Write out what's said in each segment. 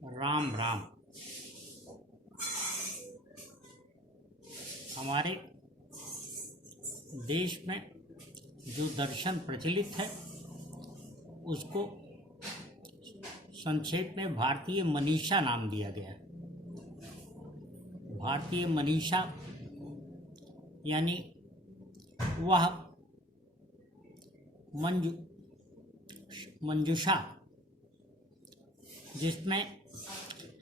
राम राम। हमारे देश में जो दर्शन प्रचलित है उसको संक्षेप में भारतीय मनीषा नाम दिया गया है। भारतीय मनीषा यानी वह मंजूषा जिसमें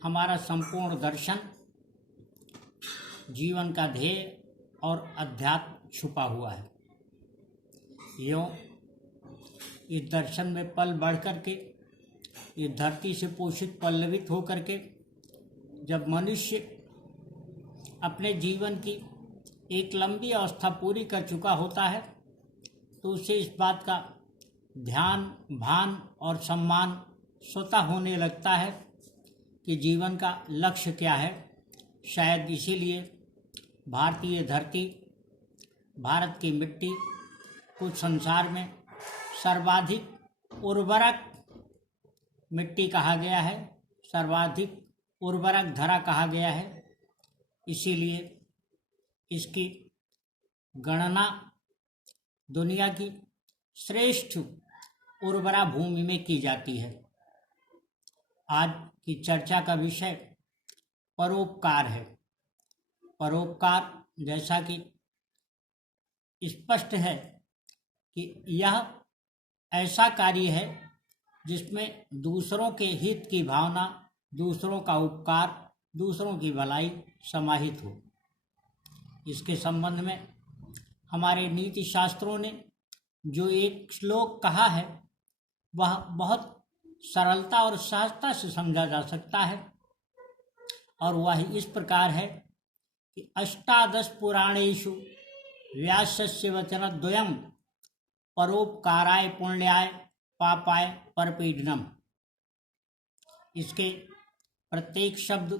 हमारा संपूर्ण दर्शन, जीवन का ध्येय और अध्यात्म छुपा हुआ है। यूँ इस दर्शन में पल बढ़ कर के ये धरती से पोषित पल्लवित हो करके जब मनुष्य अपने जीवन की एक लंबी अवस्था पूरी कर चुका होता है तो उसे इस बात का ध्यान, भान और सम्मान स्वतः होने लगता है कि जीवन का लक्ष्य क्या है। शायद इसीलिए भारतीय धरती, भारत की मिट्टी को संसार में सर्वाधिक उर्वरक मिट्टी कहा गया है, सर्वाधिक उर्वरक धरा कहा गया है। इसीलिए इसकी गणना दुनिया की श्रेष्ठ उर्वरा भूमि में की जाती है। आज की चर्चा का विषय परोपकार है। परोपकार जैसा कि स्पष्ट है कि यह ऐसा कार्य है जिसमें दूसरों के हित की भावना, दूसरों का उपकार, दूसरों की भलाई समाहित हो। इसके संबंध में हमारे नीति शास्त्रों ने जो एक श्लोक कहा है वह बहुत सरलता और सहजता से समझा जा सकता है और वह इस प्रकार है कि अष्टादश पुराणेषु व्यासस्य वचनद्वयम् परोपकाराय पुण्याय पापाय परपीडनम्। इसके प्रत्येक शब्द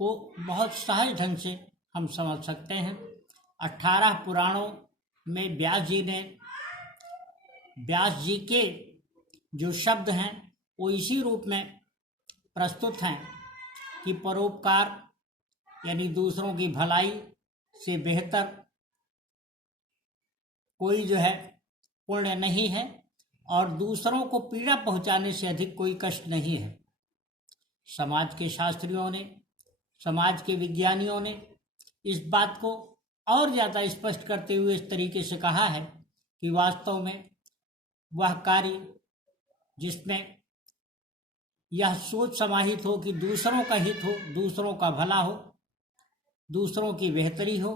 को बहुत सहज ढंग से हम समझ सकते हैं। 18 पुराणों में व्यास जी के जो शब्द हैं वो इसी रूप में प्रस्तुत हैं कि परोपकार यानी दूसरों की भलाई से बेहतर कोई जो है पुण्य नहीं है और दूसरों को पीड़ा पहुंचाने से अधिक कोई कष्ट नहीं है। समाज के शास्त्रियों ने, समाज के विज्ञानियों ने इस बात को और ज़्यादा स्पष्ट करते हुए इस तरीके से कहा है कि वास्तव में वह कार्य जिसमें यह सोच समाहित हो कि दूसरों का हित हो, दूसरों का भला हो, दूसरों की बेहतरी हो,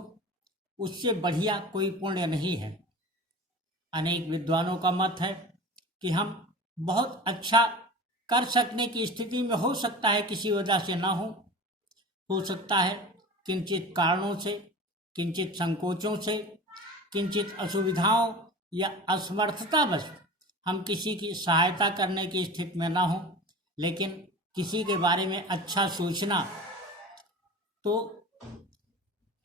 उससे बढ़िया कोई पुण्य नहीं है। अनेक विद्वानों का मत है कि हम बहुत अच्छा कर सकने की स्थिति में हो सकता है, किसी वजह से ना हो सकता है किंचित कारणों से, किंचित संकोचों से, किंचित असुविधाओं या असमर्थतावश हम किसी की सहायता करने की स्थिति में ना हो, लेकिन किसी के बारे में अच्छा सोचना तो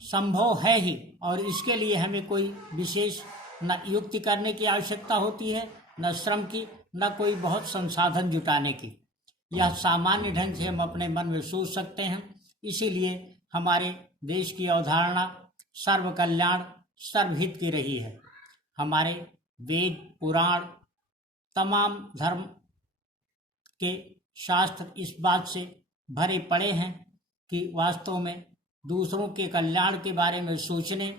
संभव है ही और इसके लिए हमें कोई विशेष न युक्ति करने की आवश्यकता होती है, न श्रम की, न कोई बहुत संसाधन जुटाने की। यह सामान्य ढंग से हम अपने मन में सोच सकते हैं। इसीलिए हमारे देश की अवधारणा सर्व कल्याण, सर्वहित की रही है। हमारे वेद, पुराण, तमाम धर्म के शास्त्र इस बात से भरे पड़े हैं कि वास्तव में दूसरों के कल्याण के बारे में सोचने,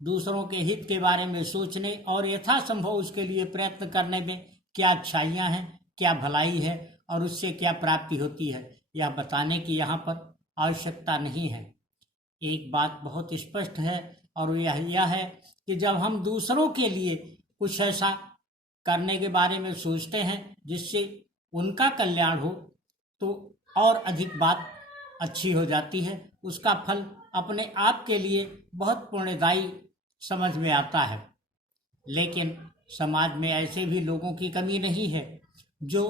दूसरों के हित के बारे में सोचने और यथासंभव उसके लिए प्रयत्न करने में क्या अच्छाइयाँ हैं, क्या भलाई है और उससे क्या प्राप्ति होती है, यह बताने की यहाँ पर आवश्यकता नहीं है। एक बात बहुत स्पष्ट है और यह है कि जब हम दूसरों के लिए कुछ ऐसा करने के बारे में सोचते हैं जिससे उनका कल्याण हो तो और अधिक बात अच्छी हो जाती है। उसका फल अपने आप के लिए बहुत पुण्यदायी समझ में आता है। लेकिन समाज में ऐसे भी लोगों की कमी नहीं है जो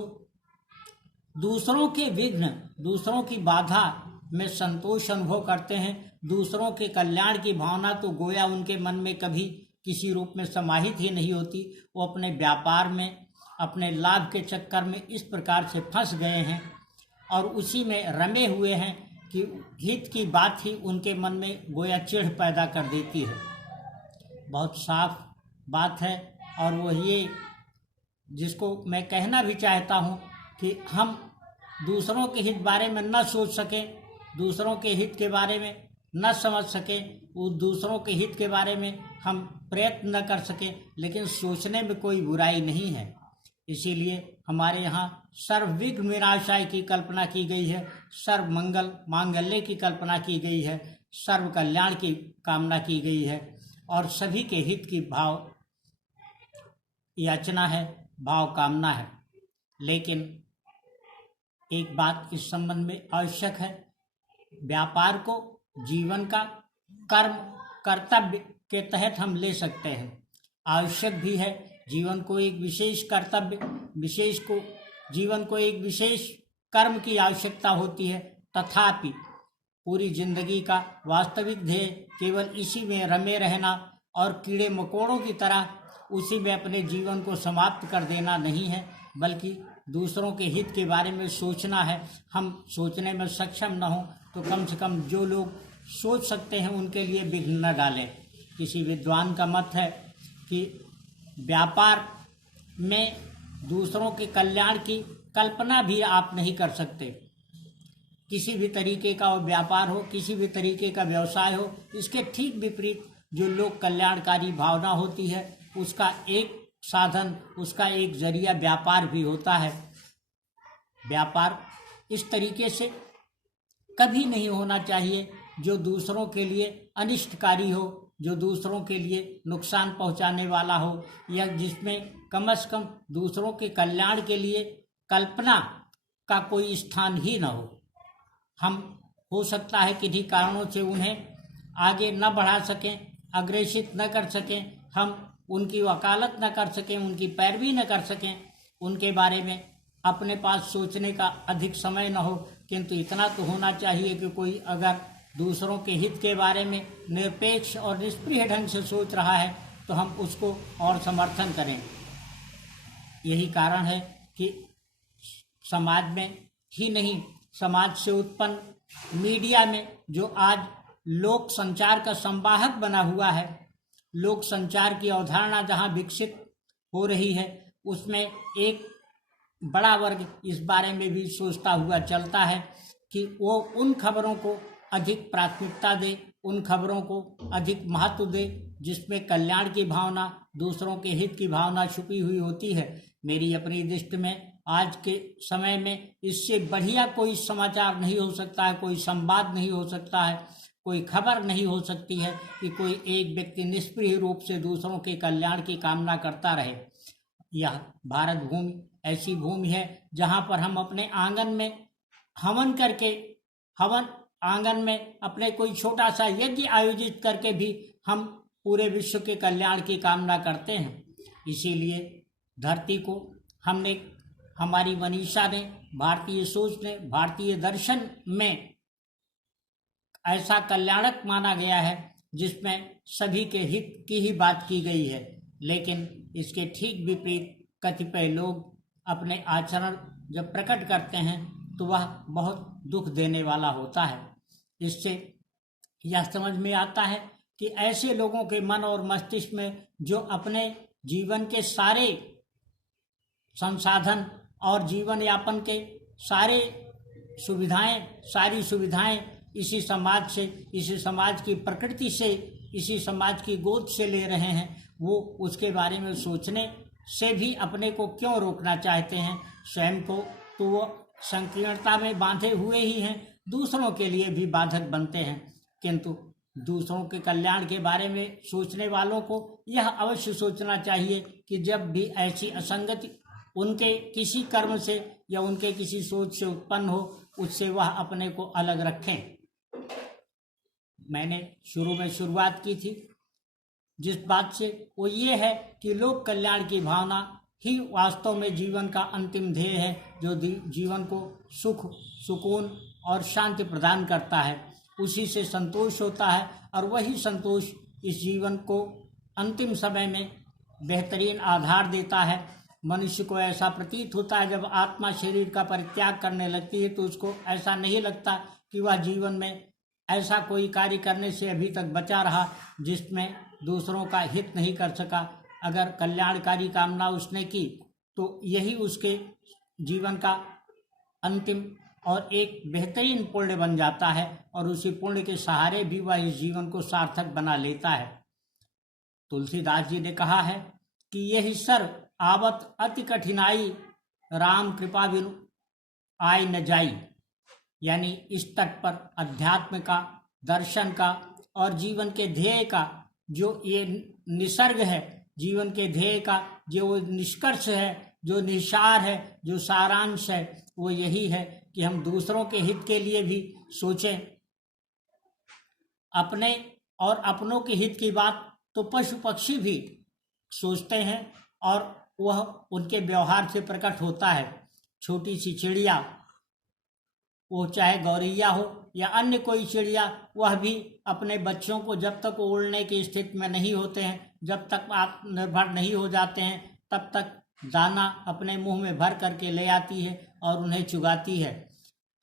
दूसरों के विघ्न, दूसरों की बाधा में संतोष अनुभव करते हैं। दूसरों के कल्याण की भावना तो गोया उनके मन में कभी किसी रूप में समाहित ही नहीं होती। वो अपने व्यापार में, अपने लाभ के चक्कर में इस प्रकार से फंस गए हैं और उसी में रमे हुए हैं कि हित की बात ही उनके मन में गोया चिढ़ पैदा कर देती है। बहुत साफ बात है, और वो ये जिसको मैं कहना भी चाहता हूँ कि हम दूसरों के हित बारे में न सोच सकें, दूसरों के हित के बारे में न समझ सकें, वो दूसरों के हित के बारे में हम प्रयत्न न कर सकें, लेकिन सोचने में कोई बुराई नहीं है। इसीलिए हमारे यहाँ सर्वविघ्न विनाशाय की कल्पना की गई है, सर्व मंगल मांगल्य की कल्पना की गई है, सर्व कल्याण की कामना की गई है, और सभी के हित की भाव याचना है, भाव कामना है। लेकिन एक बात इस संबंध में आवश्यक है, व्यापार को जीवन का कर्म कर्तव्य के तहत हम ले सकते हैं। आवश्यक भी है, जीवन को एक विशेष कर्तव्य जीवन को एक विशेष कर्म की आवश्यकता होती है। तथापि पूरी जिंदगी का वास्तविक ध्येय केवल इसी में रमे रहना और कीड़े मकोड़ों की तरह उसी में अपने जीवन को समाप्त कर देना नहीं है, बल्कि दूसरों के हित के बारे में सोचना है। हम सोचने में सक्षम न हो तो कम से कम जो लोग सोच सकते हैं उनके लिए विघ्न न डालें। किसी विद्वान का मत है कि व्यापार में दूसरों के कल्याण की कल्पना भी आप नहीं कर सकते। किसी भी तरीके का वो व्यापार हो, किसी भी तरीके का व्यवसाय हो, इसके ठीक विपरीत जो लोक कल्याणकारी भावना होती है, उसका एक साधन, उसका एक जरिया व्यापार भी होता है। व्यापार इस तरीके से कभी नहीं होना चाहिए जो दूसरों के लिए अनिष्टकारी हो, जो दूसरों के लिए नुकसान पहुंचाने वाला हो, या जिसमें कम से कम दूसरों के कल्याण के लिए कल्पना का कोई स्थान ही न हो। हम हो सकता है किन्हीं कारणों से उन्हें आगे न बढ़ा सकें, अग्रेसित न कर सकें, हम उनकी वकालत न कर सकें, उनकी पैरवी न कर सकें, उनके बारे में अपने पास सोचने का अधिक समय न हो, किंतु इतना तो होना चाहिए कि कोई अगर दूसरों के हित के बारे में निरपेक्ष और निष्प्रिय ढंग से सोच रहा है तो हम उसको और समर्थन करें। यही कारण है कि समाज में ही नहीं, समाज से उत्पन्न मीडिया में जो आज लोक संचार का संवाहक बना हुआ है, लोक संचार की अवधारणा जहाँ विकसित हो रही है, उसमें एक बड़ा वर्ग इस बारे में भी सोचता हुआ चलता है कि वो उन खबरों को अधिक प्राथमिकता दे, उन खबरों को अधिक महत्व दे जिसमें कल्याण की भावना, दूसरों के हित की भावना छुपी हुई होती है। मेरी अपनी दृष्टि में आज के समय में इससे बढ़िया कोई समाचार नहीं हो सकता है, कोई संवाद नहीं हो सकता है, कोई खबर नहीं हो सकती है कि कोई एक व्यक्ति निष्प्रिय रूप से दूसरों के कल्याण की कामना करता रहे। यह भारत भूमि ऐसी भूमि है जहाँ पर हम अपने आंगन में हवन आंगन में अपने कोई छोटा सा यज्ञ आयोजित करके भी हम पूरे विश्व के कल्याण की कामना करते हैं। इसीलिए धरती को हमने, हमारी मनीषा ने, भारतीय सोच ने, भारतीय दर्शन में ऐसा कल्याणक माना गया है जिसमें सभी के हित की ही बात की गई है। लेकिन इसके ठीक विपरीत कतिपय लोग अपने आचरण जब प्रकट करते हैं तो वह बहुत दुख देने वाला होता है। इससे यह समझ में आता है कि ऐसे लोगों के मन और मस्तिष्क में जो अपने जीवन के सारे संसाधन और जीवन यापन के सारी सुविधाएं इसी समाज से, इसी समाज की प्रकृति से, इसी समाज की गोद से ले रहे हैं, वो उसके बारे में सोचने से भी अपने को क्यों रोकना चाहते हैं। स्वयं को तो वो संकीर्णता में बांधे हुए ही हैं, दूसरों के लिए भी बाधक बनते हैं। किंतु दूसरों के कल्याण के बारे में सोचने वालों को यह अवश्य सोचना चाहिए कि जब भी ऐसी असंगति उनके किसी कर्म से या उनके किसी सोच से उत्पन्न हो, उससे वह अपने को अलग रखें। मैंने शुरू में शुरुआत की थी जिस बात से, वो ये है कि लोक कल्याण की भावना ही वास्तव में जीवन का अंतिम ध्येय है, जो जीवन को सुख, सुकून और शांति प्रदान करता है। उसी से संतोष होता है और वही संतोष इस जीवन को अंतिम समय में बेहतरीन आधार देता है। मनुष्य को ऐसा प्रतीत होता है जब आत्मा शरीर का परित्याग करने लगती है तो उसको ऐसा नहीं लगता कि वह जीवन में ऐसा कोई कार्य करने से अभी तक बचा रहा जिसमें दूसरों का हित नहीं कर सका। अगर कल्याणकारी कामना उसने की तो यही उसके जीवन का अंतिम और एक बेहतरीन पुण्य बन जाता है और उसी पुण्य के सहारे भी वह इस जीवन को सार्थक बना लेता है। तुलसीदास जी ने कहा है कि यही सर आवत अति कठिनाई, राम कृपा बिनु आय न जाई। यानी इस तट पर अध्यात्म का, दर्शन का और जीवन के ध्येय का जो ये निसर्ग है, जीवन के ध्येय का जो निष्कर्ष है, जो निसार है, जो सारांश है, वो यही है कि हम दूसरों के हित के लिए भी सोचें। अपने और अपनों के हित की बात तो पशु पक्षी भी सोचते हैं और वह उनके व्यवहार से प्रकट होता है। छोटी सी चिड़िया, वो चाहे गौरैया हो या अन्य कोई चिड़िया, वह भी अपने बच्चों को जब तक उड़ने की स्थिति में नहीं होते हैं, जब तक आत्मनिर्भर नहीं हो जाते हैं, तब तक दाना अपने मुंह में भर करके ले आती है और उन्हें चुगाती है।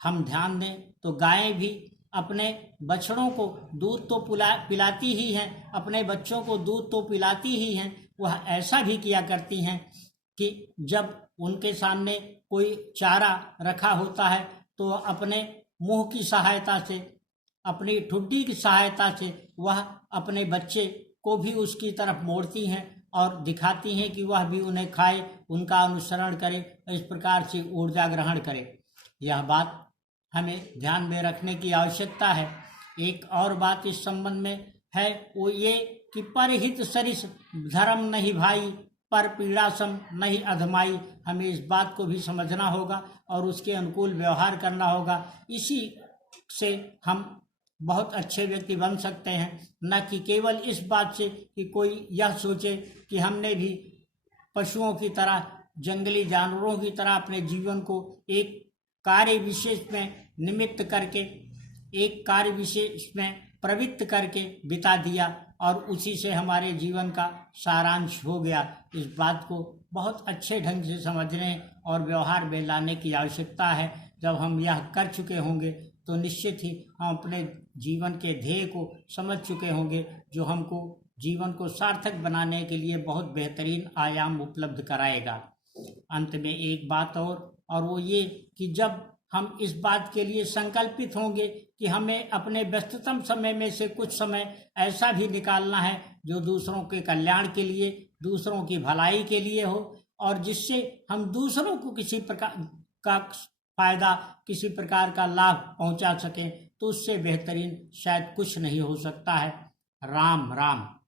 हम ध्यान दें तो गायें भी अपने बछड़ों को दूध तो पिलाती ही हैं, अपने बच्चों को दूध तो पिलाती ही हैं। वह ऐसा भी किया करती हैं कि जब उनके सामने कोई चारा रखा होता है तो अपने मुंह की सहायता से, अपनी ठुड्डी की सहायता से वह अपने बच्चे को भी उसकी तरफ मोड़ती हैं और दिखाती हैं कि वह भी उन्हें खाए, उनका अनुसरण करे, इस प्रकार से ऊर्जा ग्रहण करे। यह बात हमें ध्यान में रखने की आवश्यकता है। एक और बात इस संबंध में है, वो ये कि परहित सरिस धर्म नहीं भाई, पर पीड़ा सम नहीं अधमाई। हमें इस बात को भी समझना होगा और उसके अनुकूल व्यवहार करना होगा। इसी से हम बहुत अच्छे व्यक्ति बन सकते हैं, न कि केवल इस बात से कि कोई यह सोचे कि हमने भी पशुओं की तरह, जंगली जानवरों की तरह अपने जीवन को एक कार्य विशेष में निमित्त करके, एक कार्य विशेष में प्रवृत्त करके बिता दिया और उसी से हमारे जीवन का सारांश हो गया। इस बात को बहुत अच्छे ढंग से समझने और व्यवहार में लाने की आवश्यकता है। जब हम यह कर चुके होंगे तो निश्चित ही हम अपने जीवन के ध्येय को समझ चुके होंगे, जो हमको जीवन को सार्थक बनाने के लिए बहुत बेहतरीन आयाम उपलब्ध कराएगा। अंत में एक बात और वो ये कि जब हम इस बात के लिए संकल्पित होंगे कि हमें अपने व्यस्ततम समय में से कुछ समय ऐसा भी निकालना है जो दूसरों के कल्याण के लिए, दूसरों की भलाई के लिए हो और जिससे हम दूसरों को किसी प्रकार का फायदा, किसी प्रकार का लाभ पहुंचा सकें, तो उससे बेहतरीन शायद कुछ नहीं हो सकता है। राम राम।